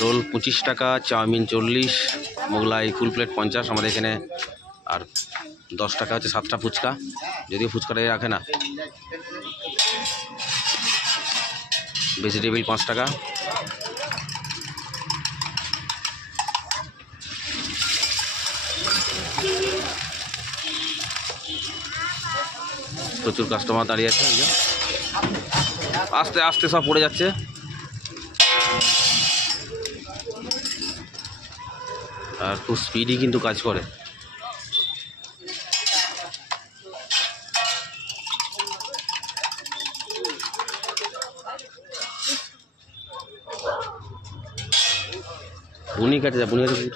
Role 25 টাকা, chowmein 40, Mughlai full plate 50 আমাদের এখানে। আর 10 টাকা হচ্ছে 7টা ফুচকা, যদিও ফুচকাটা রাখে না। ভেজিটেবিল 5 টাকা। প্রচুর কাস্টমার দাঁড়িয়ে আছে, আস্তে আস্তে সব পড়ে যাচ্ছে। আর খুব স্পিডই কিন্তু কাজ করে। বুনি কাটে যা, বুনি কাটে।